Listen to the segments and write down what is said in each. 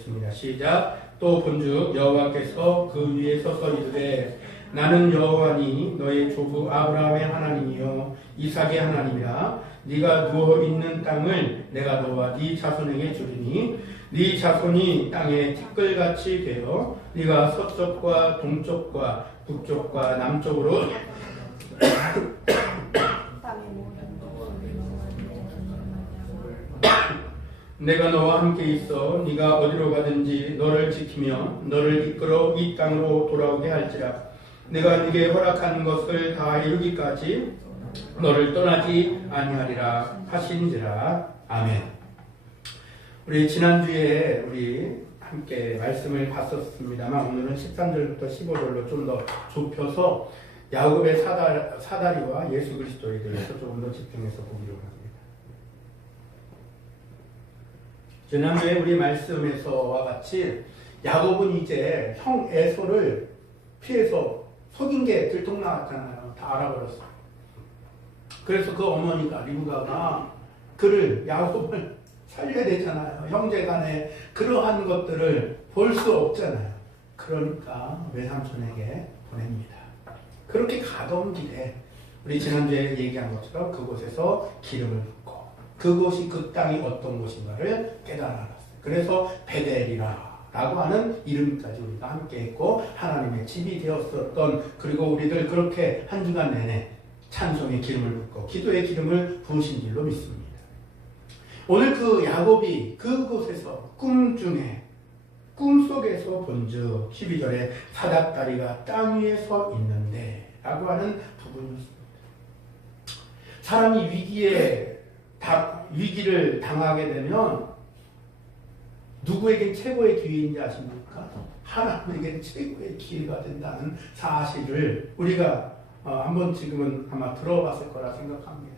읽겠습니다. 시작. 또 본즉 여호와께서 그 위에 서서 이르되 나는 여호와니 너의 조부 아브라함의 하나님이요 이삭의 하나님이라. 네가 누워 있는 땅을 내가 너와 네 자손에게 주리니 네 자손이 땅에 티끌같이 되어 네가 서쪽과 동쪽과 북쪽과 남쪽으로 내가 너와 함께 있어 네가 어디로 가든지 너를 지키며 너를 이끌어 이 땅으로 돌아오게 할지라. 내가 네게 허락한 것을 다 이루기까지 너를 떠나지 아니하리라 하신지라. 아멘. 우리 지난주에 우리 함께 말씀을 봤었습니다만 오늘은 13절부터 15절로 좀 더 좁혀서 야곱의 사다리와 예수 그리스도에 대해서 조금 더 집중해서 보기로 합니다. 지난주에 우리 말씀에서와 같이 야곱은 이제 형 에서를 피해서 속인 게 들통나왔잖아요. 다 알아버렸어요. 그래서 그 어머니가 리브가가 그를 야곱을 살려야 되잖아요. 형제간에 그러한 것들을 볼 수 없잖아요. 그러니까 외삼촌에게 보냅니다. 그렇게 가던 길에 우리 지난주에 얘기한 것처럼 그곳에서 기름을 붓고 그곳이 그 땅이 어떤 곳인가를 깨달았어요. 그래서 베델이라 라고 하는 이름까지 우리가 함께 했고 하나님의 집이 되었었던, 그리고 우리들 그렇게 한 주간 내내 찬송의 기름을 붓고 기도의 기름을 부으신 줄로 믿습니다. 오늘 그 야곱이 그곳에서 꿈속에서 본즉 12절에 사닥다리가 땅 위에 서 있는데 라고 하는 부분이었습니다. 사람이 위기를 당하게 되면 누구에게 최고의 기회인지 아십니까? 하나님에게 최고의 기회가 된다는 사실을 우리가 한번 지금은 아마 들어봤을 거라 생각합니다.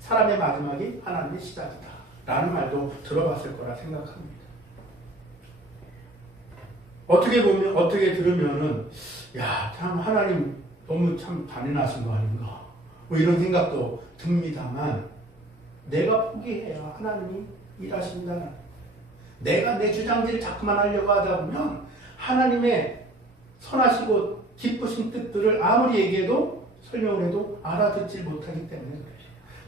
사람의 마지막이 하나님의 시작이다 라는 말도 들어봤을 거라 생각합니다. 어떻게 들으면은 참 하나님 너무 참 잔인하신 거 아닌가 뭐 이런 생각도 듭니다만, 내가 포기해야 하나님이 일하신다는, 내가 내 주장들을 자꾸만 하려고 하다 보면 하나님의 선하시고 기쁘신 뜻들을 아무리 얘기해도 설명을 해도 알아듣지 못하기 때문에 그래요.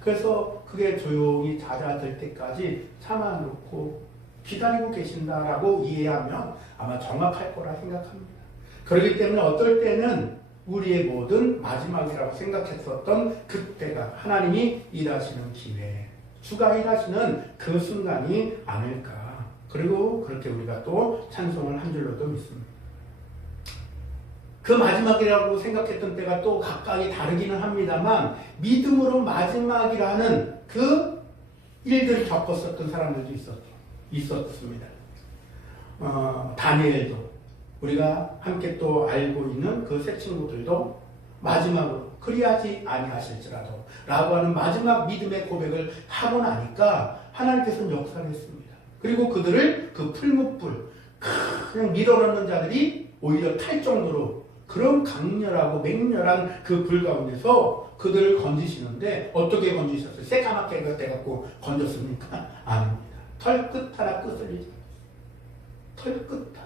그래서 그게 조용히 잦아들 때까지 참아놓고 기다리고 계신다라고 이해하면 아마 정확할 거라 생각합니다. 그렇기 때문에 어떨 때는 우리의 모든 마지막이라고 생각했었던 그때가 하나님이 일하시는 기회, 주가 일하시는 그 순간이 아닐까. 그리고 그렇게 우리가 또 찬송을 한 줄로도 믿습니다. 그 마지막이라고 생각했던 때가 또 각각이 다르기는 합니다만 믿음으로 마지막이라는 그 일들을 겪었었던 사람들도 있었습니다. 다니엘도 우리가 함께 또 알고 있는 그 세 친구들도 마지막으로 그리하지 아니하실지라도 라고 하는 마지막 믿음의 고백을 하고 나니까 하나님께서는 역사를 했습니다. 그리고 그들을 그 풀무불 그냥 밀어넣는 자들이 오히려 탈 정도로 그런 강렬하고 맹렬한 그 불 가운데서 그들을 건지시는데 어떻게 건지셨어요? 새까맣게 돼갖고 건졌습니까? 아닙니다. 털끝 하나 끄슬리지 않았어요. 털끝 하나.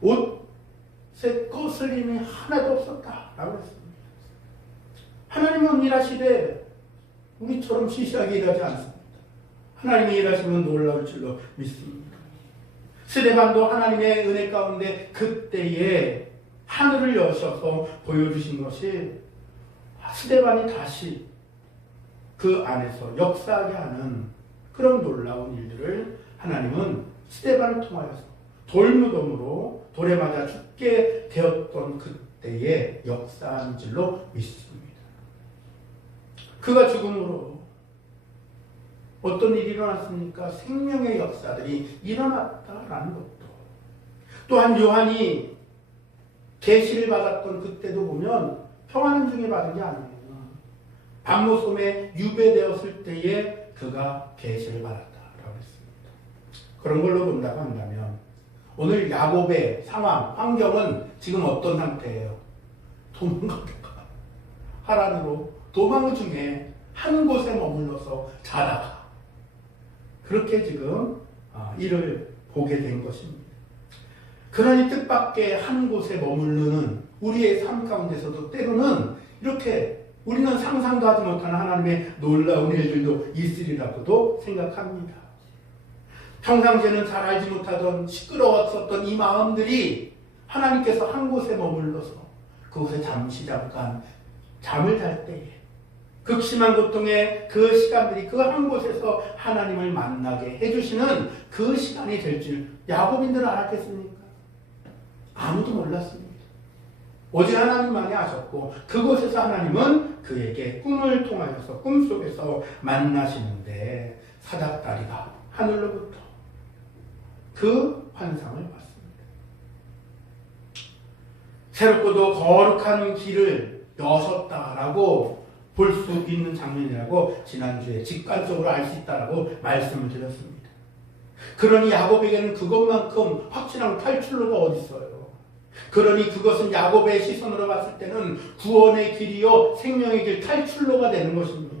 옷에 거슬림이 하나도 없었다라고 했습니다. 하나님은 일하시되 우리처럼 시시하게 일하지 않습니다. 하나님이 일하시면 놀라울 줄로 믿습니다. 스데반도 하나님의 은혜 가운데 그때에 하늘을 여셔서 보여주신 것이 스데반이 다시 그 안에서 역사하게 하는 그런 놀라운 일들을 하나님은 스데반을 통하여서 돌무덤으로 돌에 맞아 죽게 되었던 그때에 역사한 줄로 믿습니다. 그가 죽음으로 어떤 일이 일어났습니까? 생명의 역사들이 일어났다라는 것도, 또한 요한이 계시를 받았던 그때도 보면 평안한 중에 받은 게 아니에요. 밤모섬에 유배되었을 때에 그가 계시를 받았다라고 했습니다. 그런 걸로 본다고 한다면 오늘 야곱의 상황, 환경은 지금 어떤 상태예요? 도망가다가 하란으로 도망 중에 한 곳에 머물러서 자다가 그렇게 지금 일을 보게 된 것입니다. 그러니 뜻밖의 한 곳에 머무르는 우리의 삶 가운데서도 때로는 이렇게 우리는 상상도 하지 못하는 하나님의 놀라운 일들도 있으리라고도 생각합니다. 평상시에는 잘 알지 못하던 시끄러웠었던 이 마음들이 하나님께서 한 곳에 머물러서 그곳에 잠깐 잠을 잘 때에 극심한 고통의 그 시간들이 그 한 곳에서 하나님을 만나게 해주시는 그 시간이 될 줄 야곱인들은 알았겠습니까? 아무도 몰랐습니다. 오직 하나님만이 아셨고 그곳에서 하나님은 그에게 꿈을 통하여서 꿈속에서 만나시는데 사닥다리가 하늘로부터 그 환상을 봤습니다. 새롭고도 거룩한 길을 여셨다라고 볼 수 있는 장면이라고 지난주에 직관적으로 알 수 있다라고 말씀을 드렸습니다. 그러니 야곱에게는 그것만큼 확실한 탈출로가 어디 있어요? 그러니 그것은 야곱의 시선으로 봤을 때는 구원의 길이요 생명의 길 탈출로가 되는 것입니다.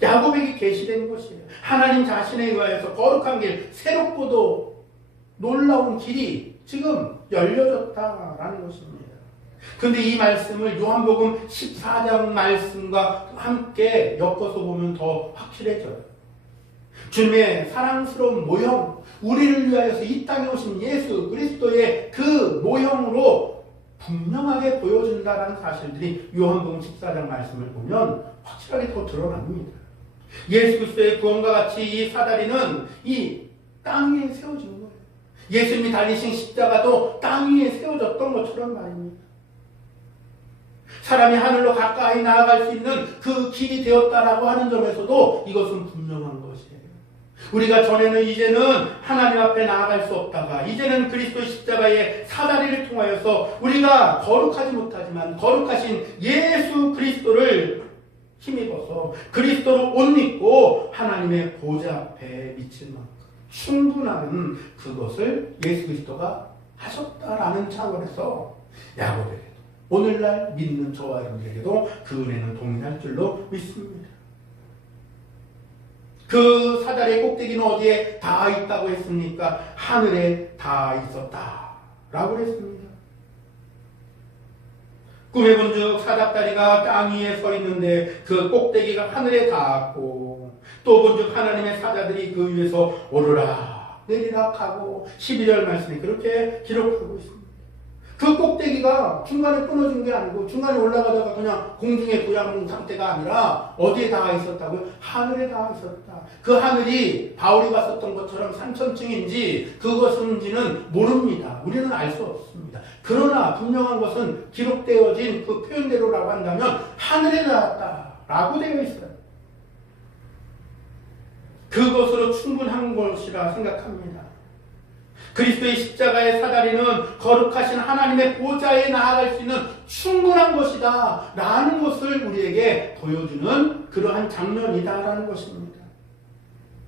야곱에게 계시된 것이에요. 하나님 자신에 의하여서 거룩한 길, 새롭고도 놀라운 길이 지금 열려졌다라는 것입니다. 그런데 이 말씀을 요한복음 14장 말씀과 함께 엮어서 보면 더 확실해져요. 주님의 사랑스러운 모형, 우리를 위하여서 이 땅에 오신 예수 그리스도의 그 모형으로 분명하게 보여준다는 사실들이 요한복음 14장 말씀을 보면 확실하게 더 드러납니다. 예수 그리스도의 구원과 같이 이 사다리는 이 땅 위에 세워진 거예요. 예수님이 달리신 십자가도 땅 위에 세워졌던 것처럼 말입니다. 사람이 하늘로 가까이 나아갈 수 있는 그 길이 되었다라고 하는 점에서도 이것은 분명한 것이에요. 우리가 전에는 이제는 하나님 앞에 나아갈 수 없다가 이제는 그리스도 십자가의 사다리를 통하여서 우리가 거룩하지 못하지만 거룩하신 예수 그리스도를 힘입어서 그리스도로 옷 입고 하나님의 보좌 앞에 미칠 만큼 충분한 그것을 예수 그리스도가 하셨다라는 차원에서 야곱에게도 오늘날 믿는 저와 여러분에게도 그 은혜는 동일할 줄로 믿습니다. 그 사다리의 꼭대기는 어디에 닿아 있다고 했습니까? 하늘에 닿아 있었다라고 했습니다. 꿈에 본즉 사닥다리가 땅 위에 서 있는데 그 꼭대기가 하늘에 닿았고 또 본즉 하나님의 사자들이 그 위에서 오르락 내리락 하고 12절 말씀에 그렇게 기록하고 있습니다. 그 꼭대기가 중간에 끊어진 게 아니고 중간에 올라가다가 그냥 공중에 고양 상태가 아니라 어디에 닿아 있었다고요? 하늘에 닿아 있었다. 그 하늘이 바울이 봤었던 것처럼 산천층인지 그것인지는 모릅니다. 우리는 알 수 없습니다. 그러나 분명한 것은 기록되어진 그 표현대로라고 한다면 하늘에 닿았다라고 되어 있어요. 그것으로 충분한 것이라 생각합니다. 그리스도의 십자가의 사다리는 거룩하신 하나님의 보좌에 나아갈 수 있는 충분한 것이다 라는 것을 우리에게 보여주는 그러한 장면이다라는 것입니다.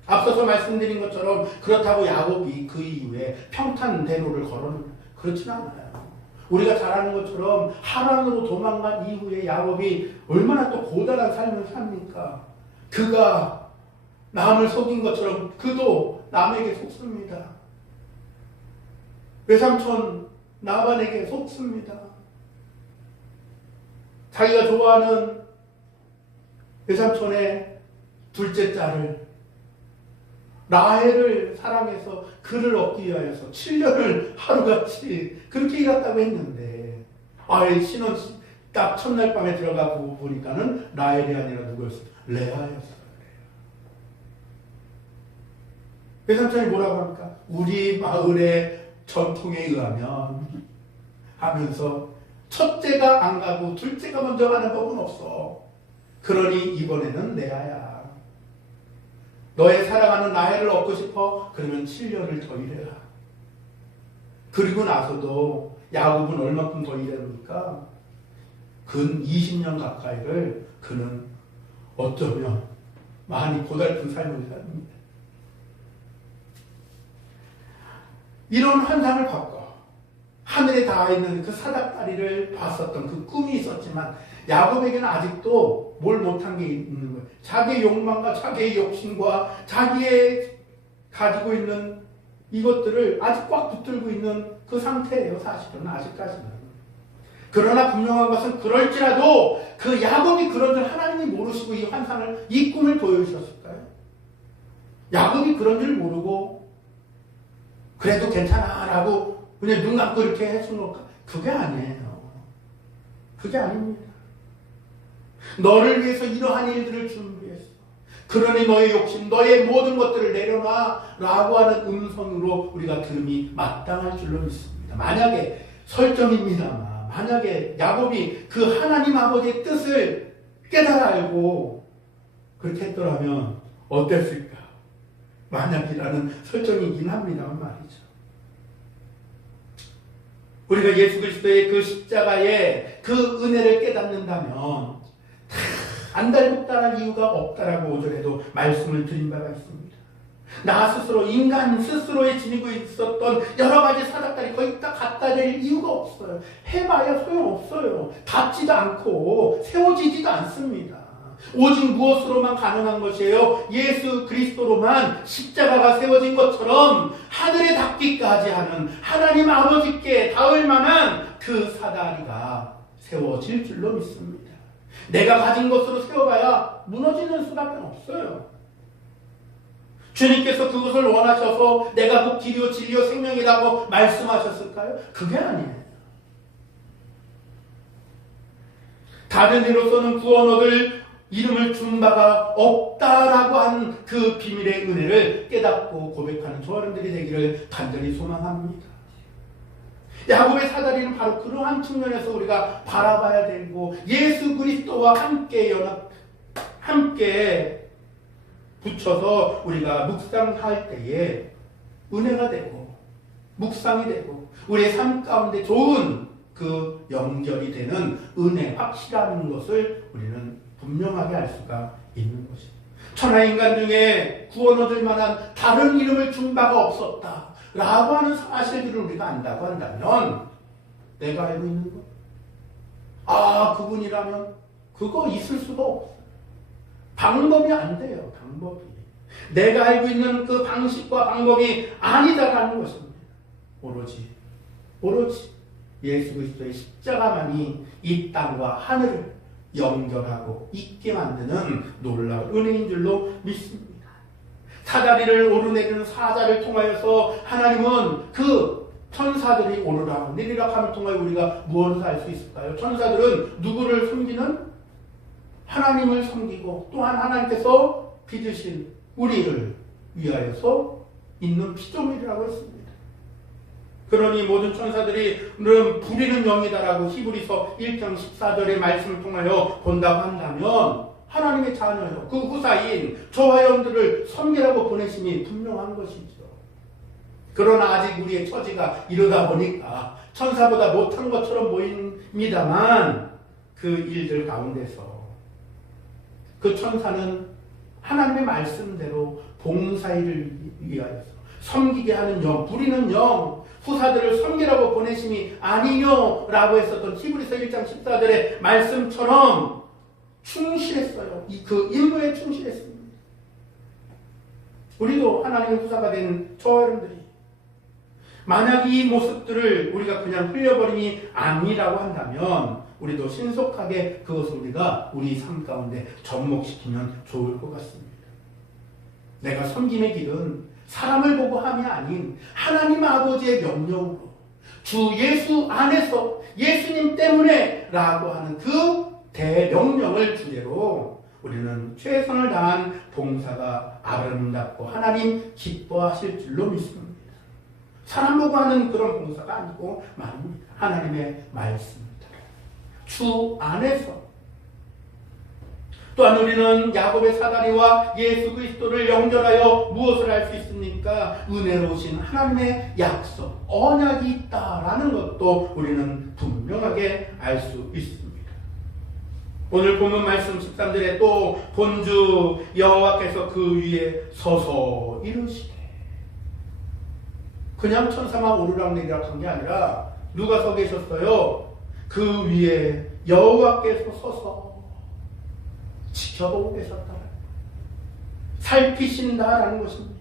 앞서서 말씀드린 것처럼 그렇다고 야곱이 그 이후에 평탄대로를 걸었느냐? 그렇지는 않아요. 우리가 잘 아는 것처럼 하란으로 도망간 이후에 야곱이 얼마나 또 고단한 삶을 삽니까? 그가 남을 속인 것처럼 그도 남에게 속습니다. 외삼촌 나반에게 속습니다. 자기가 좋아하는 외삼촌의 둘째 딸을 라헬을 사랑해서 그를 얻기 위하여서 7년을 하루같이 그렇게 일했다고 했는데 신혼 딱 첫날 밤에 들어가 보니까는 라헬이 아니라 누구였어요? 레아였어요. 외삼촌이 뭐라고 합니까? 우리 마을의 전통에 의하면 하면서 첫째가 안 가고 둘째가 먼저 가는 법은 없어. 그러니 이번에는 레아야. 너의 사랑하는 라헬을 얻고 싶어? 그러면 7년을 더 일해라. 그리고 나서도 야곱은 얼마큼 더 일합니까? 근 20년 가까이를 그는 어쩌면 많이 고달픈 삶을 삽니다. 이런 환상을 받고 하늘에 닿아 있는 그 사닥다리를 봤었던 그 꿈이 있었지만 야곱에게는 아직도 뭘 못한 게 있는 거예요. 자기의 욕망과 자기의 욕심과 자기의 가지고 있는 이것들을 아직 꽉 붙들고 있는 그 상태예요. 사실은 아직까지는. 그러나 분명한 것은 그럴지라도 그 야곱이 그런 줄 하나님이 모르시고 이 환상을, 이 꿈을 보여주셨을까요? 야곱이 그런 줄 모르고 그래도 괜찮아 라고 그냥 눈 감고 이렇게 해준 걸까? 그게 아니에요. 그게 아닙니다. 너를 위해서 이러한 일들을 준비했어. 그러니 너의 욕심, 너의 모든 것들을 내려놔 라고 하는 음성으로 우리가 들음이 마땅할 줄로 믿습니다. 만약에 설정입니다만, 만약에 야곱이 그 하나님 아버지의 뜻을 깨달아 알고 그렇게 했더라면 어땠을까? 만약이라는 설정이긴 합니다만 말이죠. 우리가 예수 그리스도의 그 십자가의 그 은혜를 깨닫는다면 안달복달할 이유가 없다라고 5절에도 말씀을 드린 바가 있습니다. 나 스스로, 인간 스스로에 지니고 있었던 여러 가지 사닥다리 거의 다 갖다 댈 이유가 없어요. 해봐야 소용없어요. 닿지도 않고 세워지지도 않습니다. 오직 무엇으로만 가능한 것이에요? 예수 그리스도로만 십자가가 세워진 것처럼 하늘에 닿기까지 하는 하나님 아버지께 닿을 만한 그 사다리가 세워질 줄로 믿습니다. 내가 가진 것으로 세워봐야 무너지는 수밖에 없어요. 주님께서 그것을 원하셔서 내가 그 길이요 진리요 생명이라고 말씀하셨을까요? 그게 아니에요. 다른 이로서는 구원 얻을 이름을 준 바가 없다라고 한 그 비밀의 은혜를 깨닫고 고백하는 저와 여러분들이 되기를 간절히 소망합니다. 야곱의 사다리는 바로 그러한 측면에서 우리가 바라봐야 되고, 예수 그리스도와 함께 붙여서 우리가 묵상할 때에 은혜가 되고 묵상이 되고 우리의 삶 가운데 좋은 그 연결이 되는 은혜, 확실한 것을 우리는 분명하게 알 수가 있는 것입니다. 천하인간 중에 구원 얻을 만한 다른 이름을 준 바가 없었다 라고 하는 사실들을 우리가 안다고 한다면, 내가 알고 있는 것, 그분이라면 그거 있을 수가 없어요. 방법이 안 돼요. 방법이. 내가 알고 있는 그 방식과 방법이 아니다라는 것입니다. 오로지 예수 그리스도의 십자가만이 이 땅과 하늘을 연결하고 있게 만드는 놀라운 은혜인 줄로 믿습니다. 사다리를 오르내리는 사자를 통하여서 하나님은 그 천사들이 오르락 내리락 함을 통하여 우리가 무엇을 알 수 있을까요? 천사들은 누구를 섬기는? 하나님을 섬기고 또한 하나님께서 빚으신 우리를 위하여서 있는 피조물이라고 했습니다. 그러니 모든 천사들이 부리는 영이다라고 히브리서 1장 14절의 말씀을 통하여 본다고 한다면 하나님의 자녀요, 그 후사인 저와 여러분들을 섬기라고 보내심이 분명한 것이죠. 그러나 아직 우리의 처지가 이러다 보니까 천사보다 못한 것처럼 보입니다만, 그 일들 가운데서 그 천사는 하나님의 말씀대로 봉사일을 위하여서 섬기게 하는 영, 부리는 영, 후사들을 섬기라고 보내심이 아니뇨라고 했었던 히브리서 1장 14절의 말씀처럼 충실했어요. 그 임무에 충실했습니다. 우리도 하나님의 후사가 된 저와 여러분들이 만약 이 모습들을 우리가 그냥 흘려버림이 아니라고 한다면 우리도 신속하게 그것을 우리가 우리 삶 가운데 접목시키면 좋을 것 같습니다. 내가 섬김의 길은 사람을 보고 함이 아닌 하나님 아버지의 명령으로 주 예수 안에서 예수님 때문에 라고 하는 그 대명령을 주제로 우리는 최선을 다한 봉사가 아름답고 하나님 기뻐하실 줄로 믿습니다. 사람 보고 하는 그런 봉사가 아니고 말입니다. 하나님의 말씀입니다. 주 안에서. 또한 우리는 야곱의 사다리와 예수 그리스도를 연결하여 무엇을 알 수 있습니까? 은혜로우신 하나님의 약속, 언약이 있다라는 것도 우리는 분명하게 알 수 있습니다. 오늘 본문 말씀 13절에 또 본주 여호와께서 그 위에 서서 이르시되, 그냥 천사만 오르락내리락 한 게 아니라 누가 서 계셨어요? 그 위에 여호와께서 서서 지켜보고 계셨다. 살피신다라는 것입니다.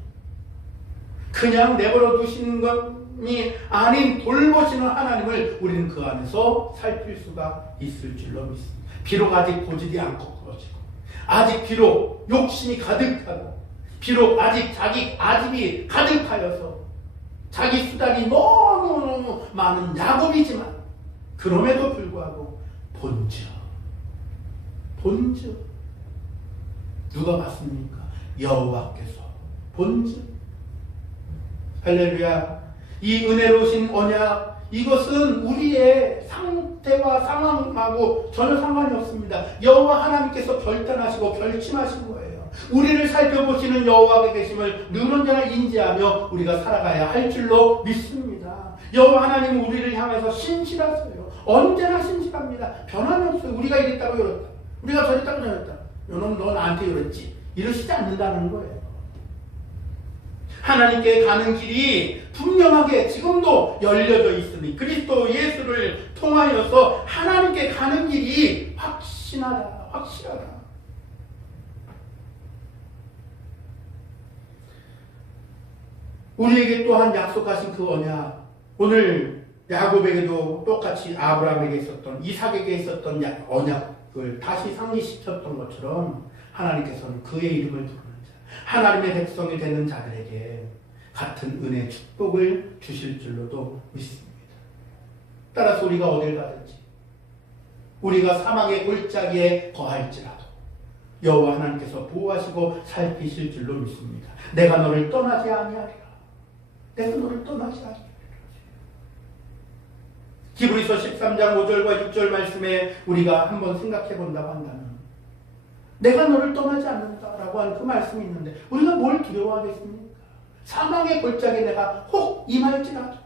그냥 내버려 두시는 것이 아닌 돌보시는 하나님을 우리는 그 안에서 살필 수가 있을 줄로 믿습니다. 비록 아직 고집이 않고 그러지고, 아직 비록 욕심이 가득하고, 비록 아직 자기 아집이 가득하여서 자기 수단이 너무너무 많은 야곱이지만, 그럼에도 불구하고 본즉 누가 봤습니까? 여호와께서 본즉. 할렐루야. 이 은혜로우신 언약, 이것은 우리의 상태와 상황하고 전혀 상관이 없습니다. 여호와 하나님께서 결단하시고 결심하신 거예요. 우리를 살펴보시는 여호와가 계심을 늘 언제나 인지하며 우리가 살아가야 할 줄로 믿습니다. 여호와 하나님은 우리를 향해서 신실하세요. 언제나 신실합니다. 변함이 없어요. 우리가 이랬다고 이랬다, 우리가 저랬다고 저랬다, 너는 너 나한테 이랬지, 이러시지 않는다는 거예요. 하나님께 가는 길이 분명하게 지금도 열려져 있으니, 그리스도 예수를 통하여서 하나님께 가는 길이 확실하다. 우리에게 또한 약속하신 그 언약, 오늘 야곱에게도 똑같이 아브라함에게 있었던, 이삭에게 있었던 언약을 다시 상기시켰던 것처럼 하나님께서는 그의 이름을 부르는 자, 하나님의 백성이 되는 자들에게 같은 은혜, 축복을 주실 줄로도 믿습니다. 따라서 우리가 어딜 가든지, 우리가 사망의 골짜기에 거할지라도 여호와 하나님께서 보호하시고 살피실 줄로 믿습니다. 내가 너를 떠나지 아니하리라. 내가 너를 떠나지 아니하리라. 히브리서 13장 5절과 6절 말씀에 우리가 한번 생각해 본다고 한다면, 내가 너를 떠나지 않는다라고 하는 그 말씀이 있는데 우리가 뭘 두려워하겠습니까? 사망의 골짜기에 내가 혹 임할지라도,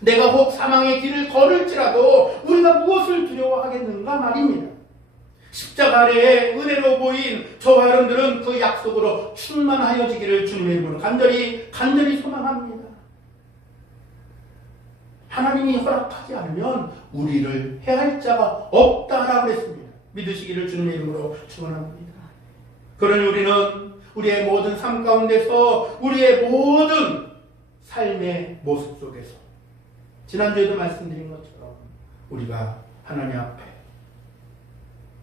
내가 혹 사망의 길을 걸을지라도 우리가 무엇을 두려워하겠는가 말입니다. 십자가 아래에 은혜로 보인 저와 여러분들은 그 약속으로 충만하여지기를 주님의 이름으로 간절히 소망합니다. 하나님이 허락하지 않으면 우리를 해할 자가 없다라고 했습니다. 믿으시기를 주님의 이름으로 축원합니다. 그러니 우리는 우리의 모든 삶 가운데서, 우리의 모든 삶의 모습 속에서, 지난주에도 말씀드린 것처럼 우리가 하나님 앞에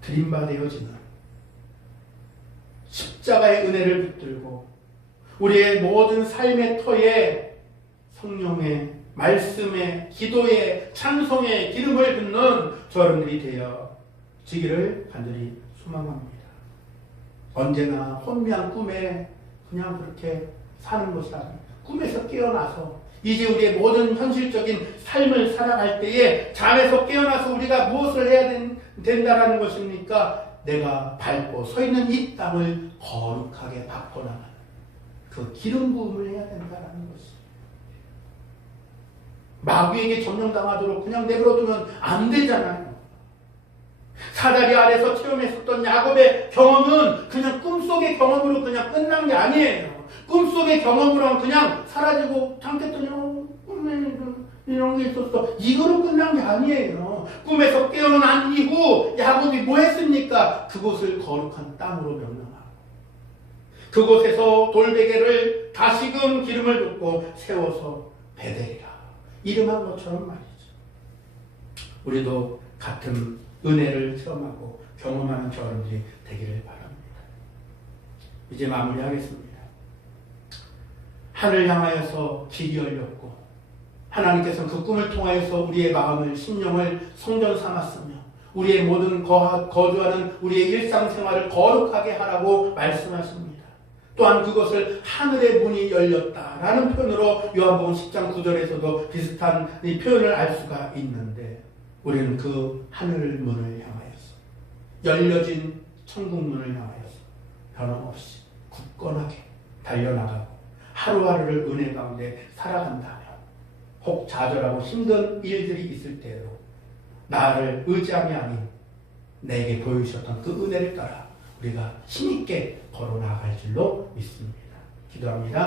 드림받아지는 십자가의 은혜를 붙들고 우리의 모든 삶의 터에 성령의 말씀의, 기도의, 찬송의 기름을 붓는 저러분들이 되어지기를 간절히 소망합니다. 언제나 혼미한 꿈에 그냥 그렇게 사는 것이 아닙니다. 꿈에서 깨어나서 이제 우리의 모든 현실적인 삶을 살아갈 때에 잠에서 깨어나서 우리가 무엇을 해야 된다라는 것입니까? 내가 밟고 서 있는 이 땅을 거룩하게 바꿔나가는 그 기름 부음을 해야 된다는 것입니다. 마귀에게 점령당하도록 그냥 내버려두면 안 되잖아요. 사다리 아래서 체험했었던 야곱의 경험은 그냥 꿈속의 경험으로 그냥 끝난 게 아니에요. 꿈속의 경험으로 그냥 사라지고 잠깼더니 꿈에 이런 게 있었어, 이거로 끝난 게 아니에요. 꿈에서 깨어난 이후 야곱이 뭐 했습니까? 그곳을 거룩한 땅으로 명명하고 그곳에서 돌베개를 다시금 기름을 붓고 세워서 베델이라 이름한 것처럼 말이죠. 우리도 같은 은혜를 체험하고 경험하는 저들이 되기를 바랍니다. 이제 마무리하겠습니다. 하늘 향하여서 길이 열렸고 하나님께서는 그 꿈을 통하여서 우리의 마음을, 심령을 성전 삼았으며 우리의 모든 거주하는 우리의 일상생활을 거룩하게 하라고 말씀하십니다. 또한 그것을 하늘의 문이 열렸다라는 표현으로 요한복음 10장 9절에서도 비슷한 이 표현을 알 수가 있는데, 우리는 그 하늘 문을 향하여서, 열려진 천국 문을 향하여서 변함없이 굳건하게 달려나가고 하루하루를 은혜 가운데 살아간다면 혹 좌절하고 힘든 일들이 있을 때에도 나를 의지함이 아닌 내게 보여주셨던 그 은혜를 따라 우리가 힘있게 걸어 나갈 줄로 믿습니다. 기도합니다.